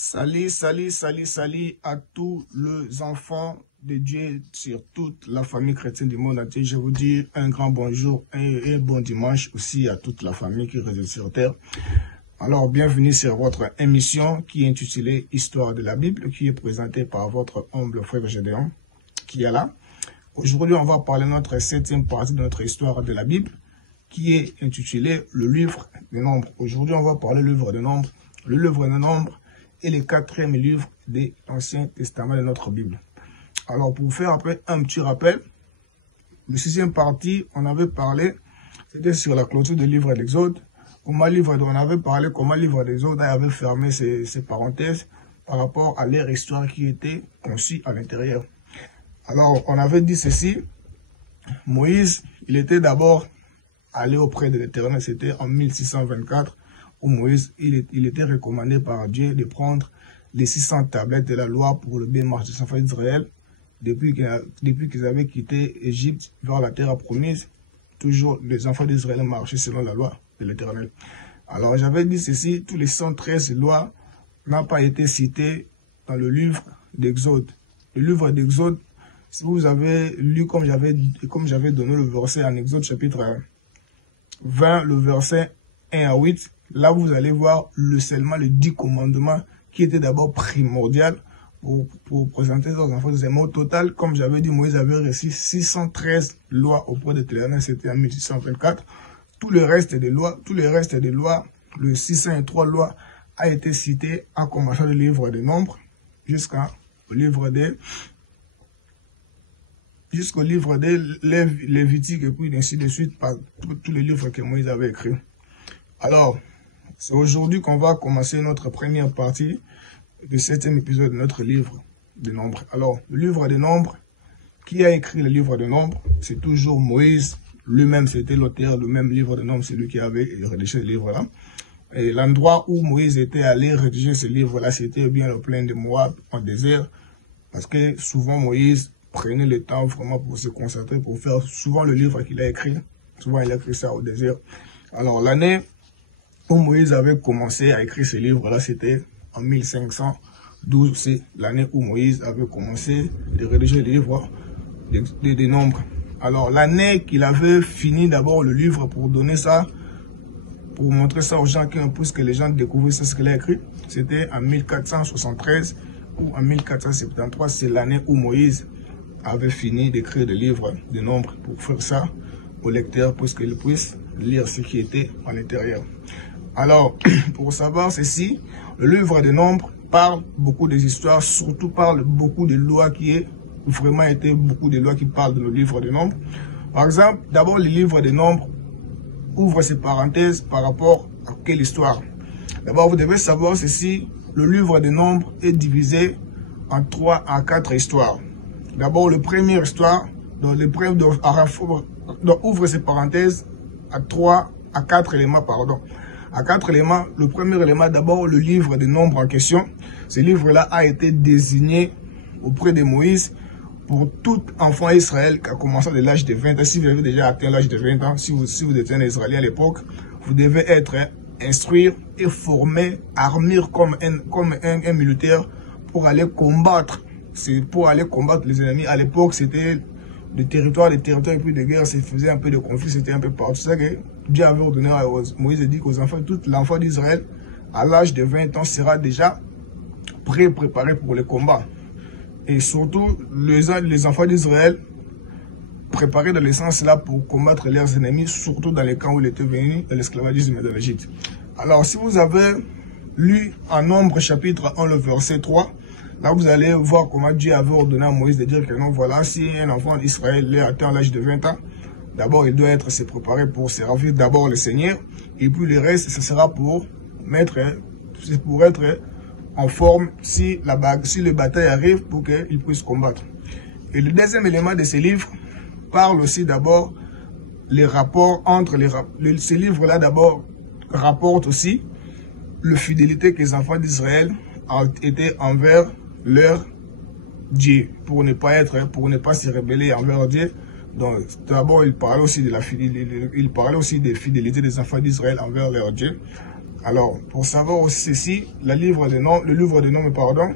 Salut à tous les enfants de Dieu sur toute la famille chrétienne du monde entier. Je vous dis un grand bonjour et un bon dimanche aussi à toute la famille qui réside sur terre. Alors, bienvenue sur votre émission qui est intitulée Histoire de la Bible, qui est présentée par votre humble frère Gédéon, qui est là. Aujourd'hui, on va parler de notre 7e partie de notre histoire de la Bible, qui est intitulée Le livre des nombres. Aujourd'hui, on va parler du livre des nombres. Le livre des nombres est le 4e livre de l'Ancien Testament de notre Bible. Alors, pour faire après un petit rappel, le 6e partie, on avait parlé, c'était sur la clôture du livre d'Exode. On avait parlé comment le livre d'Exode avait fermé ses parenthèses par rapport à leur histoire qui était conçue à l'intérieur. Alors, on avait dit ceci, Moïse, il était d'abord allé auprès de l'Éternel, c'était en 1624, où Moïse, il était recommandé par Dieu de prendre les 600 tablettes de la loi pour le bien marche des enfants d'Israël, depuis qu'ils avaient quitté Égypte vers la terre promise. Toujours les enfants d'Israël marchaient selon la loi de l'Éternel. Alors j'avais dit ceci, tous les 113 lois n'ont pas été citées dans le livre d'Exode. Le livre d'Exode, si vous avez lu comme j'avais donné le verset en Exode chapitre 20, le verset 1 à 8, là vous allez voir seulement les 10 commandements qui étaient d'abord primordial pour présenter aux enfants des mots. Au total, comme j'avais dit, Moïse avait reçu 613 lois auprès de l'Éternel, c'était en 1624. Tout le reste des lois, le 603 lois a été cité en commençant le livre des nombres jusqu'au livre des Lévitique et puis ainsi de suite par tous les livres que Moïse avait écrits. Alors, c'est aujourd'hui qu'on va commencer notre première partie du 7e épisode de notre livre des nombres. Alors, le livre des nombres, qui a écrit le livre des nombres? C'est toujours Moïse lui-même, c'était l'auteur du même livre des nombres, c'est lui qui avait rédigé ce livre-là. Et l'endroit où Moïse était allé rédiger ce livre-là, c'était bien le plain de Moab, en désert, parce que souvent Moïse prenait le temps vraiment pour se concentrer, pour faire souvent le livre qu'il a écrit. Souvent, il a écrit ça au désert. Alors, l'année où Moïse avait commencé à écrire ce livre-là, c'était en 1512. C'est l'année où Moïse avait commencé de rédiger le livre des nombres. Alors, l'année qu'il avait fini d'abord le livre pour donner ça, pour montrer ça aux gens, pour que les gens découvrent ce qu'il a écrit, c'était en 1473 ou en 1473. C'est l'année où Moïse avait fini d'écrire le livre des nombres pour faire ça au lecteur pour qu'ils puissent lire ce qui était à l'intérieur. Alors, pour savoir ceci, le livre des nombres parle beaucoup des histoires, surtout parle beaucoup de lois beaucoup de lois qui parlent de le livre des nombres. Par exemple, d'abord, le livre des nombres ouvre ses parenthèses par rapport à quelle histoire. D'abord, vous devez savoir ceci, le livre des nombres est divisé en 3 à 4 histoires. D'abord, la première histoire, ouvre ses parenthèses à 4 éléments, pardon. À 4 éléments, le premier élément, d'abord, le livre des nombres en question. Ce livre-là a été désigné auprès de Moïse pour tout enfant Israël qui a commencé à l'âge de 20 ans. Si vous avez déjà atteint l'âge de 20 ans, si vous étiez un Israélien à l'époque, vous devez être instruit et formé, armé comme un militaire pour aller combattre. C'est pour aller combattre les ennemis. À l'époque, c'était des territoires et puis de guerre, ça faisait un peu de conflit, c'était un peu partout. C'est ça que Dieu avait ordonné à Moïse, dit qu'aux enfants, tout l'enfant d'Israël, à l'âge de 20 ans, sera déjà préparé pour le combat. Et surtout, les enfants d'Israël, préparés dans le sens là pour combattre leurs ennemis, surtout dans les camps où ils étaient venus de l'esclavagisme de l'Égypte. Alors, si vous avez lu en Nombre chapitre 1, le verset 3, là, vous allez voir comment Dieu avait ordonné à Moïse de dire que non, voilà, si un enfant d'Israël est atteint l'âge de 20 ans, d'abord, il doit se préparer pour servir d'abord le Seigneur, et puis le reste, ce sera pour être en forme si le bataille arrive pour qu'il puisse combattre. Et le deuxième élément de ce livre parle aussi d'abord les rapports entre ce livre-là d'abord rapporte aussi la fidélité que les enfants d'Israël ont été envers leur Dieu, pour ne pas se rebeller envers Dieu. Donc, d'abord, il parlait aussi des fidélités des enfants d'Israël envers leur Dieu. Alors, pour savoir aussi ceci, le livre des nombres, pardon,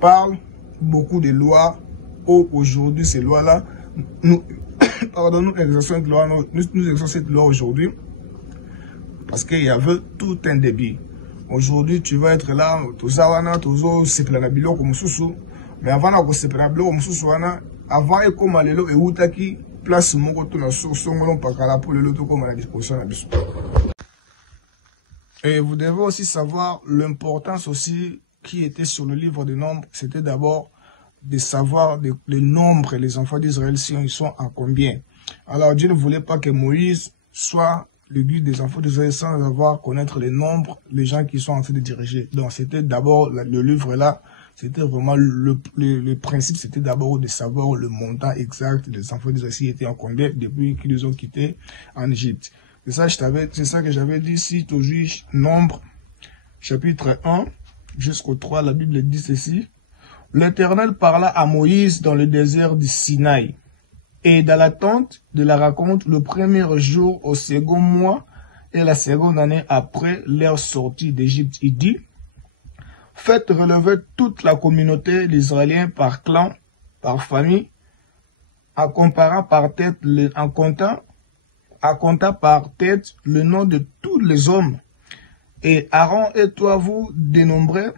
parle beaucoup de lois. Aujourd'hui, ces lois-là, nous exerçons cette loi aujourd'hui parce qu'il y avait tout un débit. Aujourd'hui, tu vas être là, mais avant de se avant et comme alelo et outaki place moko to na songolo pakala pour le loto comme à la disposition na biso. Et vous devez aussi savoir l'importance aussi qui était sur le livre des nombres, c'était d'abord de savoir le nombre et les enfants d'Israël si ils sont en combien. Alors Dieu ne voulait pas que Moïse soit le guide des enfants d'Israël sans avoir connaître les nombres, les gens qui sont en train de diriger. Donc c'était d'abord le livre là. C'était vraiment le principe, c'était d'abord de savoir le montant exact des enfants d'Israël qui étaient en combien depuis qu'ils ont quitté en Égypte. C'est ça que j'avais dit ici, toujours Nombre, chapitre 1 jusqu'au 3, la Bible dit ceci. L'Éternel parla à Moïse dans le désert du Sinaï. Et dans la tente de la raconte, le premier jour au second mois et la seconde année après leur sortie d'Égypte, il dit: faites relever toute la communauté d'Israéliens par clan, par famille, en comparant par tête, en comptant par tête le nom de tous les hommes. Et Aaron et toi, vous dénombrerez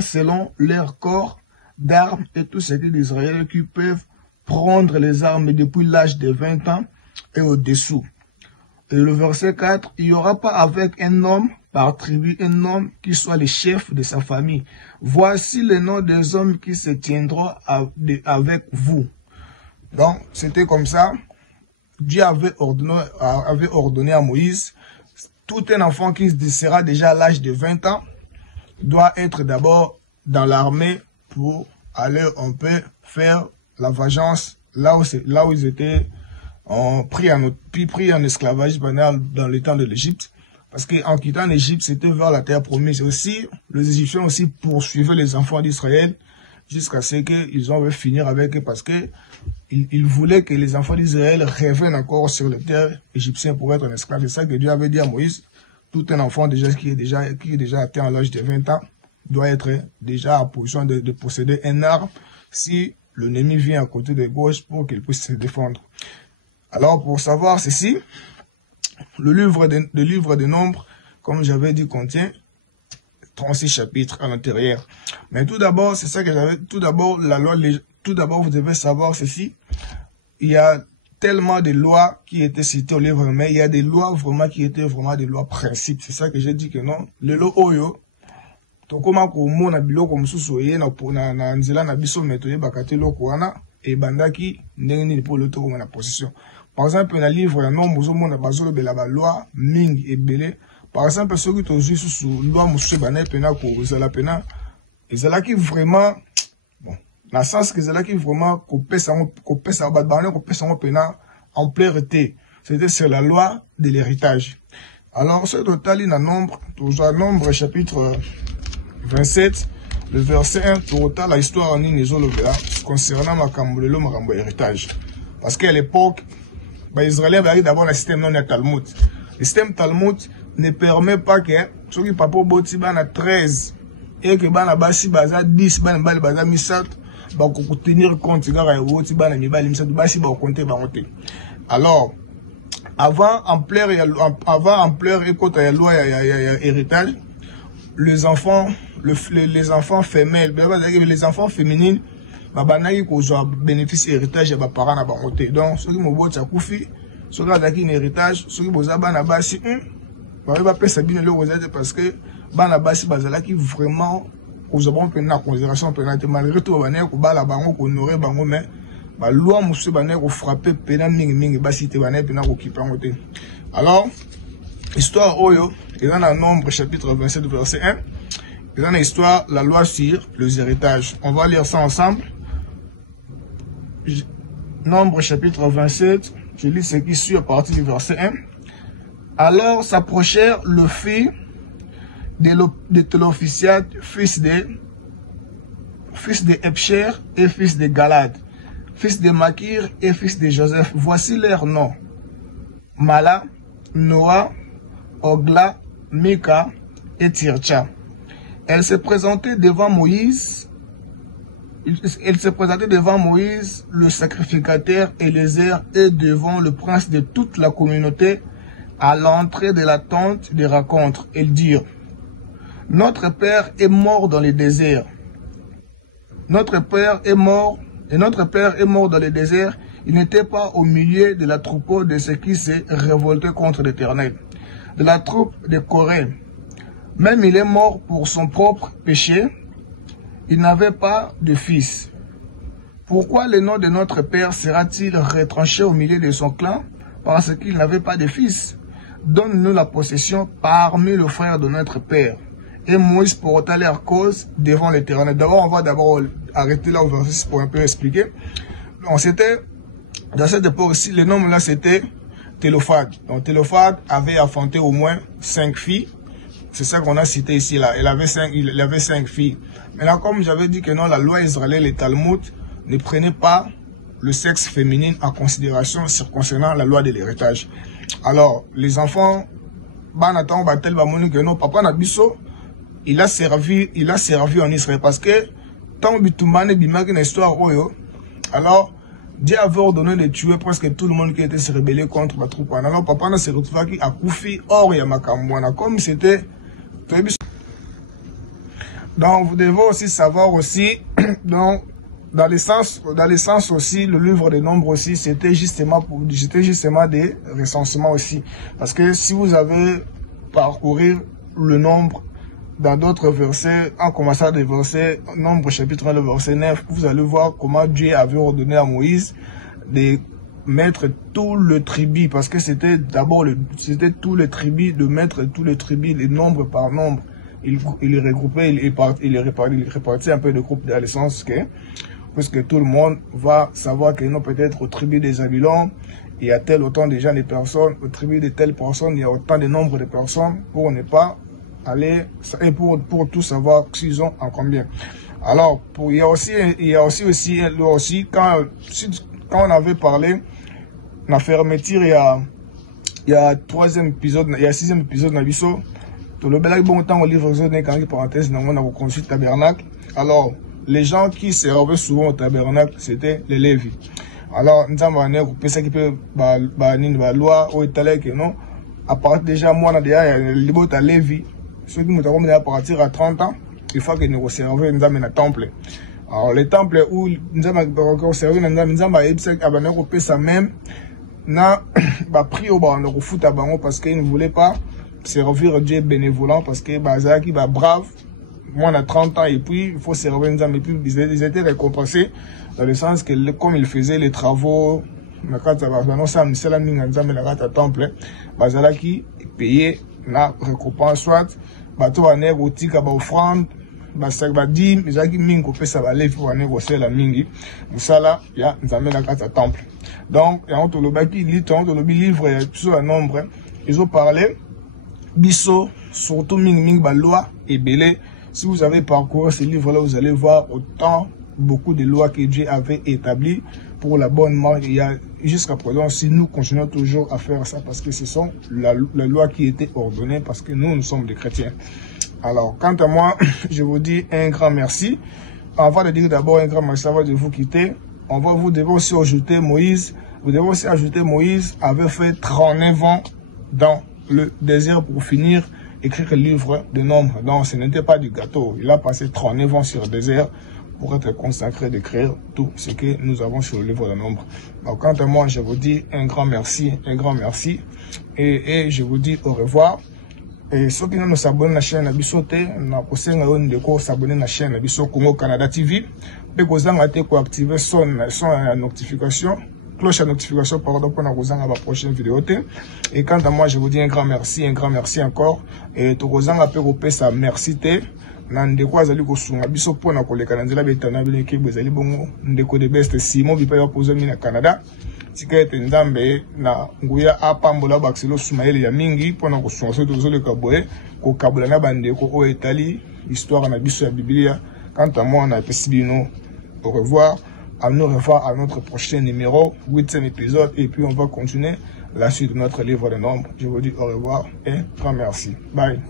selon leur corps d'armes et tous ceux d'Israël qui peuvent prendre les armes depuis l'âge de 20 ans et au-dessous. Et le verset 4, il n'y aura pas avec un homme par tribu, un homme qui soit le chef de sa famille. Voici le nom des hommes qui se tiendront avec vous. Donc, c'était comme ça. Dieu avait ordonné à Moïse, tout un enfant qui sera déjà à l'âge de 20 ans, doit être d'abord dans l'armée pour aller un peu faire la vengeance là où ils étaient pris en esclavage dans le temps de l'Égypte. Parce qu'en quittant l'Égypte, c'était vers la terre promise. Aussi, les Égyptiens aussi poursuivaient les enfants d'Israël jusqu'à ce qu'ils ont finir avec eux parce que ils voulaient que les enfants d'Israël reviennent encore sur les terres égyptiennes pour être en esclave. C'est ça que Dieu avait dit à Moïse. Tout un enfant qui est déjà atteint à l'âge de 20 ans doit être déjà en position de posséder un arme si l'ennemi vient à côté de gauche pour qu'il puisse se défendre. Alors, pour savoir ceci, le livre des nombres, comme j'avais dit, contient 36 chapitres à l'intérieur. Mais tout d'abord, c'est ça que j'avais, tout d'abord, vous devez savoir ceci. Il y a tellement de lois qui étaient citées au livre, mais il y a des lois vraiment qui étaient vraiment des lois principes. C'est ça que j'ai dit que non. Le lo oyo, tokoma komo na biloko mususu ye na nzela na biso metoye bakate loko wana e bandaki ndenge nini pour le toko na possession. Par exemple, dans le livre, il y a un nombre de loi mingi ebele. Par exemple, ceux qui ont joué sous loi moussé bané pena ko zala pena, ezala qui vraiment bon, dans le sens que ezala qui vraiment ko pesa bané ko pesa pena en pleureté. C'était sur la loi de l'héritage. Alors, ce total il y a nombre chapitre 27, le verset 1, total la histoire en Inezolobela concernant Makambolelo Makambo héritage. Parce qu'à l'époque, les Israéliens arrivent d'abord le système non Talmud. Le système Talmud ne permet pas que ceux qui papa boti bana 13 et que bana basi baza 10 bana baza misat ba ko tenir compte ga boti bana mibali misat basi ba compter ba monter. Alors avant ampleur et quand il y a loi héritage, les enfants femelles, les enfants féminines babanaki ko zo bénéfice héritage ya ba parents na bango te. Donc ceux qui mo bota kufi, ceux qui azaki un héritage, ceux qui boza bana basi ba pesa bino le ozate parce que bana basi bazalaki vraiment aux abons pena considération penalité malgré tout bana ko bala bango ko honorer bango mais ba loi musu bana ko frapper pena mingi basi te bana pena ko kipango te. Alors histoire oyo et dans le Nombre chapitre 27 verset 1, et dans l'histoire la loi sur les héritages. On va lire ça ensemble. Nombre chapitre 27, je lis ce qui suit à partir du verset 1. Alors s'approchèrent le fils de Télophisad, fils de Epcher et fils de Galad, fils de Makir et fils de Joseph. Voici leurs noms: Mala, Noah, Ogla, Mika et Tircha. Elle se présentait devant Moïse. Elle se présentait devant Moïse, le sacrificateur Éléazar, et devant le prince de toute la communauté à l'entrée de la tente de rencontre. Elles dirent: notre père est mort dans le désert. Notre père est mort, et notre père est mort dans le désert. Il n'était pas au milieu de la troupeau de ceux qui s'est révolté contre l'Éternel, de la troupe de Corée. Même il est mort pour son propre péché. Il n'avait pas de fils. Pourquoi le nom de notre père sera-t-il retranché au milieu de son clan? Parce qu'il n'avait pas de fils. Donne-nous la possession parmi les frères de notre père. Et Moïse porta leur cause devant l'Éternel. D'abord, on va d'abord arrêter là au verset 6 pour un peu expliquer. Donc, c'était, dans cette époque-ci, le nom là, c'était Télophade. Donc, Télophade avait affronté au moins 5 filles. C'est ça qu'on a cité ici, là. Il avait 5 filles. Maintenant, comme j'avais dit que non, la loi israélienne, le Talmud, ne prenait pas le sexe féminin en considération concernant la loi de l'héritage. Alors, les enfants, Banatan, Batel, Bamoni, que non, papa Nabiso, il a servi en Israël. Parce que, tant Bitoumane, Bimaki, une histoire, alors, Dieu avait ordonné de tuer presque tout le monde qui était se rebellé contre la troupe. Alors, papa n'a se retrouvé à Koufi, or Yamakamwana. Comme c'était, donc, vous devez aussi savoir aussi, donc, dans le sens aussi, le livre des nombres aussi, c'était justement des recensements aussi. Parce que si vous avez parcouru le nombre dans d'autres versets, en commençant des versets, nombre chapitre 1, le verset 9, vous allez voir comment Dieu avait ordonné à Moïse de mettre tout le tribut, parce que c'était d'abord, c'était tout le tribut, de mettre tout le tribut, les nombres par nombre. Il les regroupait, il répartit un peu de groupes dans le sens que, puisque tout le monde va savoir que non, peut-être au tribu des Zabulons, il y a tel autant déjà de personnes, au tribu de telle personne, il y a autant de nombre de personnes, pour ne pas aller, et pour tout savoir s'ils ont en combien. Alors, il y a aussi, quand on avait parlé, la fermeture, il y a 3e épisode, il y a 6e épisode, Nabiso, tout le bel bon temps au livre de quand parenthèse, on a reconstruit le tabernacle. Alors, les gens qui servaient souvent au tabernacle, c'était les Lévis. Alors, nous avons un ça qui peut, la loi, au étalé, que non, à partir déjà, moi, on a déjà, les bottes à Lévi, ceux qui nous avons à partir à 30 ans, il faut que nous conservions, nous avons un temple. Alors, les temples où nous avons conservé, nous avons ça même, n'a pas pris au bas, on a foot à bango parce qu'ils ne voulaient pas servir Dieu bénévolant parce que Bazaki va brave. Moi, on a 30 ans et puis il faut servir une âme. Et puis ils étaient récompensés dans le sens que comme ils faisaient les travaux, Bazalaki payé la récompense, soit bateau à nègre, outika, offrande, badim, Bazalaki mingo pesa balève pour négocier la mingi. Moussala, ya, nzambe la carte à temple. Donc, il y a un tolobaki, livre, sur un nombre, ils ont parlé. Bisso, surtout Ming loi et Belé. Si vous avez parcouru ce livre-là, vous allez voir autant, beaucoup de lois que Dieu avait établies pour la bonne marche. Il y a, jusqu'à présent, si nous continuons toujours à faire ça, parce que ce sont la loi qui était ordonnée, parce que nous sommes des chrétiens. Alors, quant à moi, je vous dis un grand merci. Avant de dire d'abord un grand merci avant de vous quitter, vous devez aussi ajouter Moïse. Vous devez aussi ajouter Moïse avait fait 39 ans dans le désert pour finir écrire le livre de nombres. Donc ce n'était pas du gâteau. Il a passé 39 ans sur le désert pour être consacré d'écrire tout ce que nous avons sur le livre de nombres. Donc quant à moi, je vous dis un grand merci et je vous dis au revoir. Et ceux qui nous s'abonnent à la chaîne Abisote, nous avons s'abonner à la chaîne Abiso Congo Canada TV. Et vous avez activer son notification. Cloche à notification pour la prochaine vidéo. Et quant à moi, je vous dis un grand merci encore. Et tout le monde peut sa merci. Nandeko azali kosunga biso pona koleka na nzela betana bileke bezali bongo ndeko de best Simon bipa ya pozo mi na Canada. Tika ete nzambe na nguya apambola bakselo sumaele ya mingi pona kosunga so tozoleka boye ko kabula na bandeko o etali histoire na biso ya Biblia. Quant à moi, on a pesibino. Au revoir. à nous revoir à notre prochain numéro, 8e épisode, et puis on va continuer la suite de notre livre de nombres. Je vous dis au revoir et grand merci. Bye.